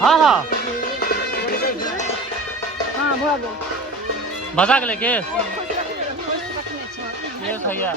हाँ हाँ हाँ भागो भजा के लेके भैया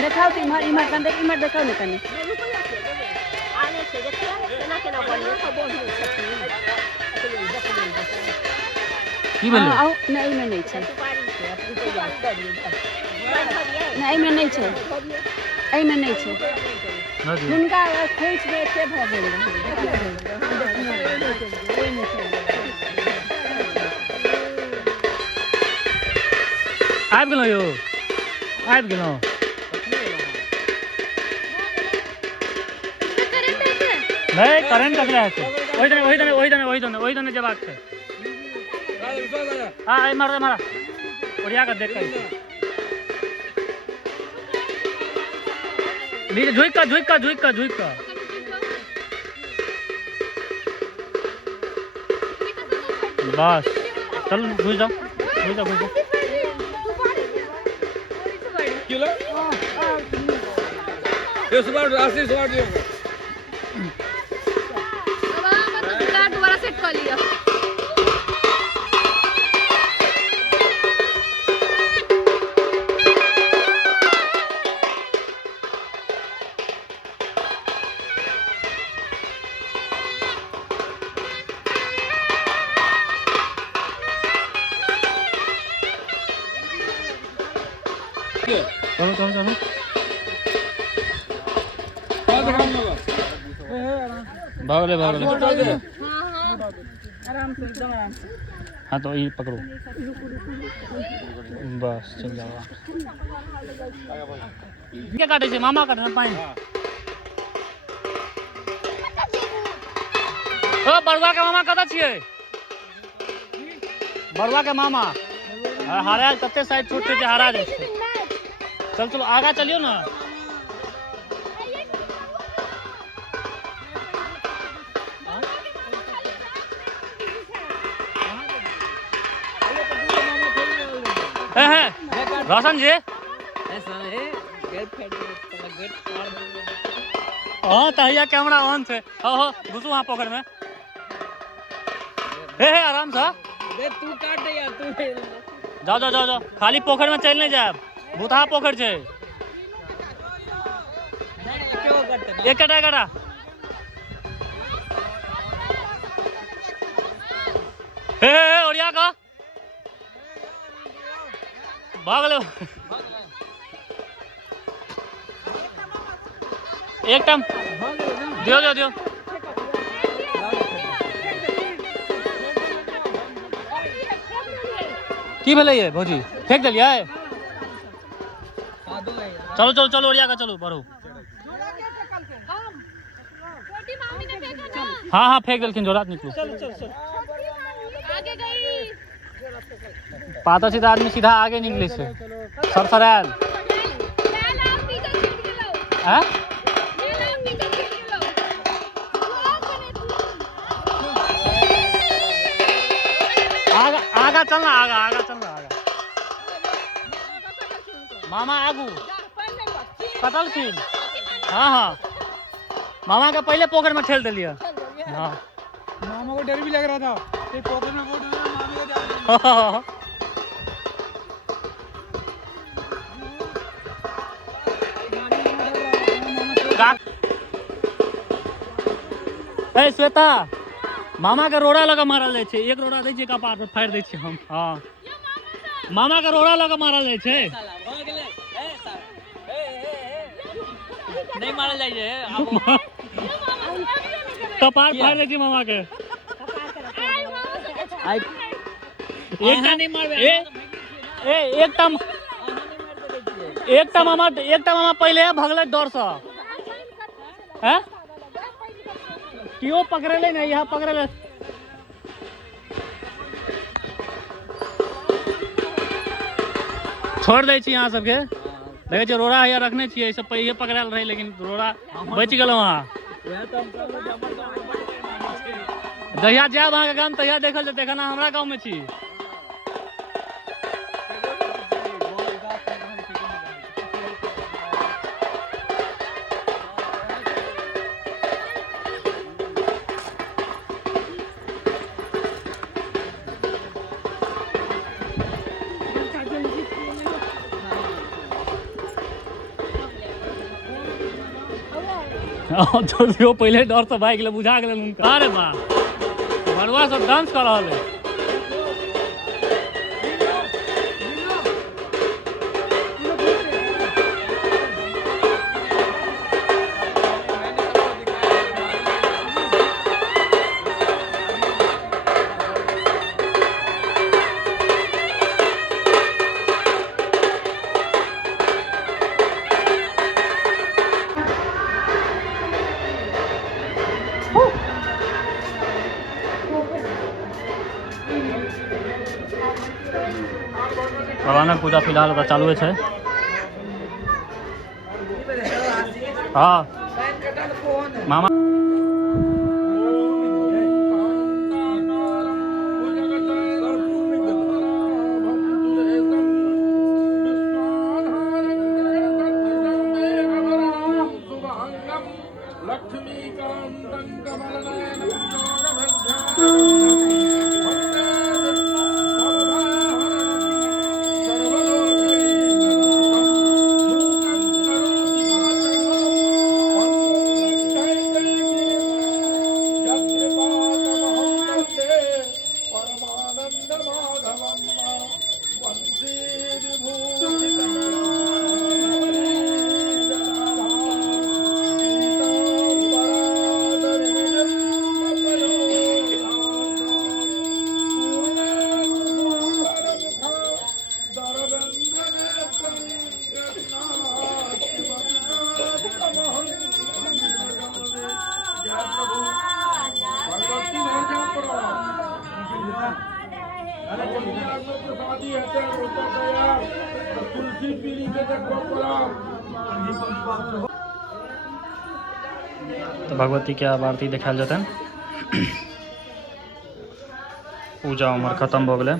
देखाओ इमर इमर कने इमर देखाओ ने कने की भेलै आओ नहीं में नहीं छै नहीं में नहीं छै एई में नहीं छै हुनका खोइच के एते भ गेल आबि गेलौं यौ आबि गेलौं नहीं करेंट कतले हेतै ओहि दने जेबाक छै हाँ मार मारा ओढ़िया के देख नीचे झुक का बस चल घुस जाओ दोबारा सेट कर लिया चलो भागले आराम से एकदम आराम से हाँ तो ये पकड़ो बस चल जाओ क्या काटे छे मामा काटे पानी ओ बड़ुआ के मामा कत छिए बड़ुआ के मामा हारा कते साइड छोट छै हारा जाय छै चल आगा चलियो ना रोशन जी हाँ तहिया कैमरा ऑन थे हो घुसू वहाँ पोखर में हे आराम से तू काट दे यार तू जाओ खाली पोखर में चल नहीं जाए भूतहा पोखर छे एक कटा हे ओरिया का भाग लो एक टाइम दियो की भेलै ये भौजी फेंक दिलियै चलो ओरिया का चलो बढ़ो हाँ फेंक दिलखिन जोरात निकलू पाता सीधा आदमी सीधा आगे निकले से सरसरायल आगा चलना आगा मामा आगू कतलखिन हाँ मामा का पहले पोखर में ठेल दिलिए हाँ मामा को डर भी लग रहा था कि पोखर में वो मामी को ए श्वेता मामा का रोड़ा लगा मारल जाय छै एक रोड़ा दै छै कपार पर फाड़ दै छै हम हाँ मामा का रोड़ा लगा मारल जाय छै नहीं मारा जाइए कपार फाड़ दे मामा के एकटा मामा पहले भगल डर से हैं क्यों पकड़े नहीं यहाँ पकड़े छोड़ दे छी यहाँ सबके देखे छी रोड़ा यहाँ रखने छियै सब पहले पकड़ाल रहे लेकिन रोड़ा बच गल वहाँ जहिया जायब अहाँके गाम तहिया देखल जेतै एखन हमरा गाँव में छी छोड़ियो पहले डर से भाग गए बुझा गए उनका अरे बा बड़ुआ सब डांस कर रहा है भगवानक पूजा फिलहाल ओतऽ चालू छै हाँ मामा तो भगवती के आब आरती देखाल जतन पूजा उमर खत्म हो गए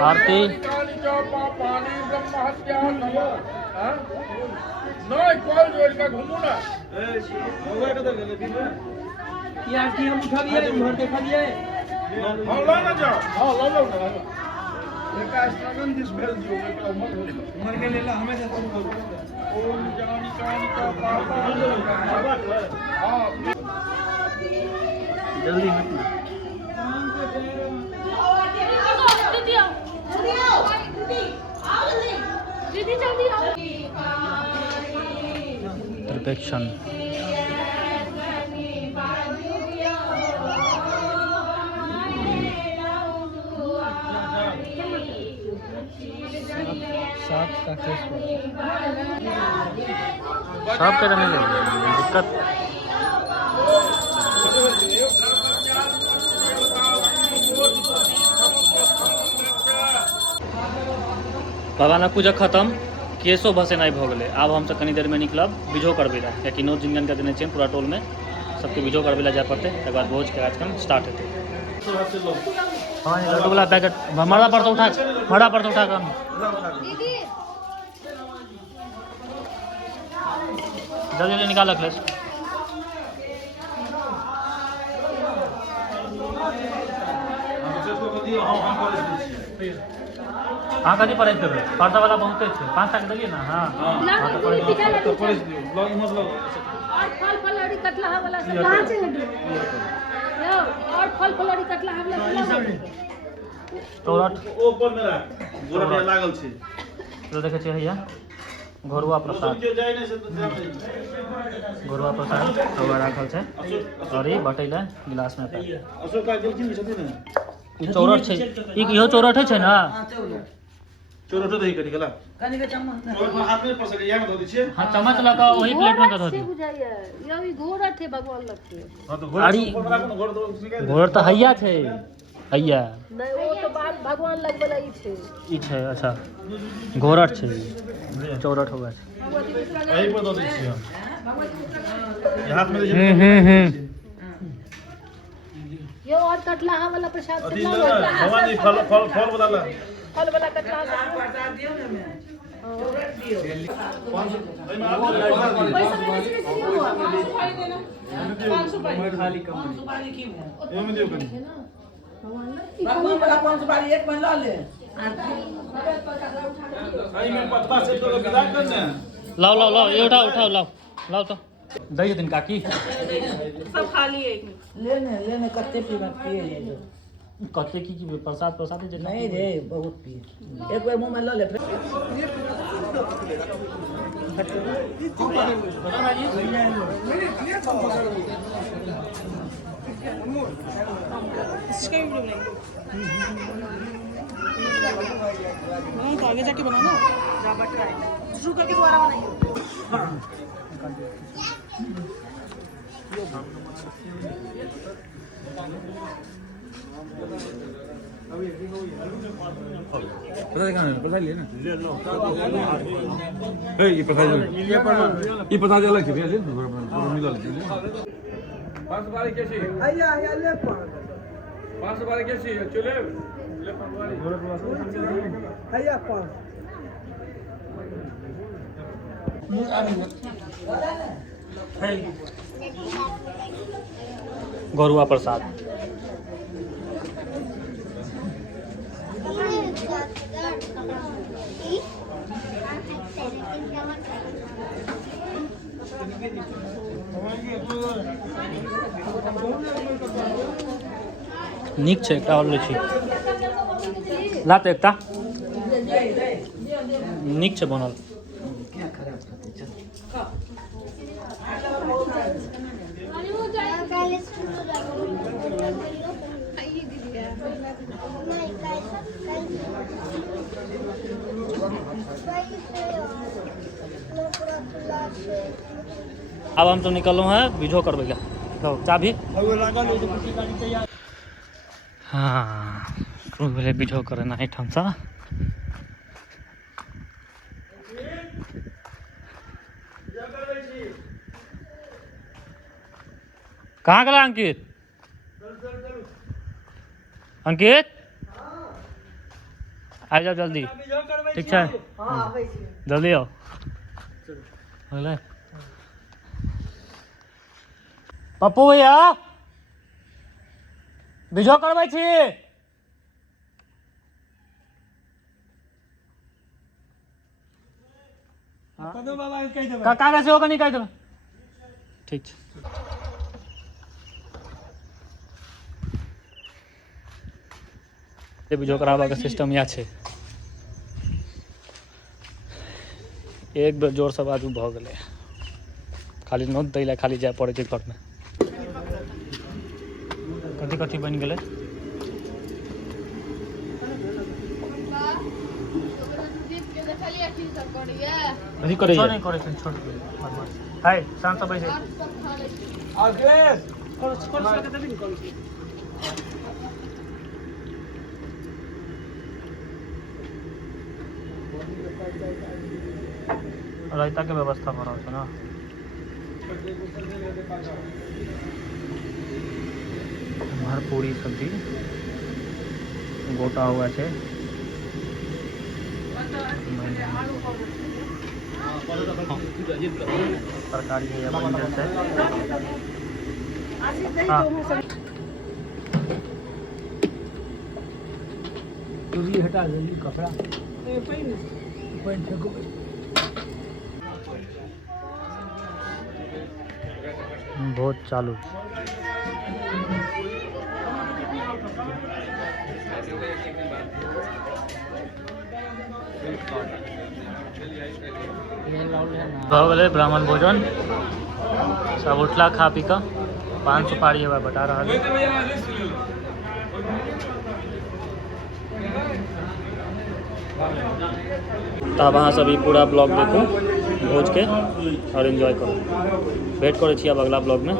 आरती जल्दी त्रिपेक्षण सब के नहीं ले दिक्कत। भगवान पूजा खत्म, केसो भसेनाई भ गए। आब हम कनी देर में निकलब बीझो करबे ला, क्या नोट जिंगन के देने पूरा टोल में सबके बीझो करबे ला जाए पड़ते। एक बाद भोज के कार्यक्रम स्टार्ट होते। हाँ लड्डू वाला पैकेट मर्दा पर तो उठा, मर्दा पर तो उठा कर जल्दी जल्दी निकाल अखिलेश। हाँ कभी परेज करबे, पर्दा वाला बहुते छे, 5 तक दिए ना। हाँ और फल फलहरी कटलहा वाला सब कहां से है? यो और फल फलहरी कटलहा वाला तोरठ ऊपर में रख गोरबिया लागल छे तो देखे छे हैया घरुआ प्रसाद, घरुआ प्रसाद हवा राखल छे और ई बटैला गिलास में पैक। अशोक का गेलखिन छथिन ने ई चौरठ छे, ई इहो चौरठ छे ना। चोरटो दही कनी गला कनी के चम्मच चोरट में हाथ में पसले या में धो दी छे। हां चम्मच लगा वही प्लेट में धो दी। बुझाइए यो ई घोड़ा थे भगवान लगते। हां तो घोड़ पर राखो घोड़ तो निकाल घोड़ तो हैया छे, हैया नहीं वो तो बात भगवान लगबला ई छे। ई छे अच्छा घोड़ट छे, चौरठ होगा छे यही पर धो दी छे हम ये हाथ में दे यो और कटलहा वाला प्रसाद अति कितना भगवान जी फल फल फल वाला फल वाला कटलहा प्रसाद दियो ना मैं खाली कम ये में दियो कनी भगवान वाला 5 सुपारी एक में ला ले। आई में पत्ता से तो विदा करना लाओ लाओ लाओ ये उठाओ उठाओ लाओ लाओ तो दही दिन काकी सब खाली है एक लेने कत्ते पी मत पिए ले जो कते की प्रसाद प्रसाद जे नहीं रे बहुत पिए एक बार मुंह में ला ले फिर नहीं तो आगे जाके बनाना जा बट रहा है शुरू करके दोबारा बनाइए। पता है कहां पता ले ना ले लो ए ये पता ले ये पता ले अलग है ले मिला ले 5 सुपारी कैसी आया ले 5 सुपारी कैसी चले ले 5 सुपारी आया 5 घरुआ प्रसाद नीक छै एकटा और लै छी ला त एकटा नीक छै बनल क्या खराब करते चल अब हम तो निकल हैं बीझो करबे ला तो चाभी हाँ शुरू भेले बीझो करना एठाम सा कहाँ गला अंकित अंकित आ जाओ जल्दी ठीक है जल्दी आओ पप्पू भैया बीझो करबै छी कदो बाबा कह देबे काका से होगा नहीं कह देबे ठीक छै बीझो कराबा के सिस्टम या छै एक बेर जोर से बाजू भ गेलै खाली नोट दै ला खाली जाय पड़ै छै घर में कथी कथी बन गेलै अभी करे नहीं करे छोड़ हाय शांत सब बैठे रायता के व्यवस्था करा छै ना हमार पूरी सब्जी गोटा हुआ है तरकारी है या बंजर से हटा दे कपड़ा बहुत चालू भले ब्राह्मण भोजन सब उठला खा पी का 5 सुपारी है बता रहा है तब अहाँ सब पूरा ब्लॉग देखू भोज के और एंजॉय करू वेट करे छी अब अगला ब्लॉग में।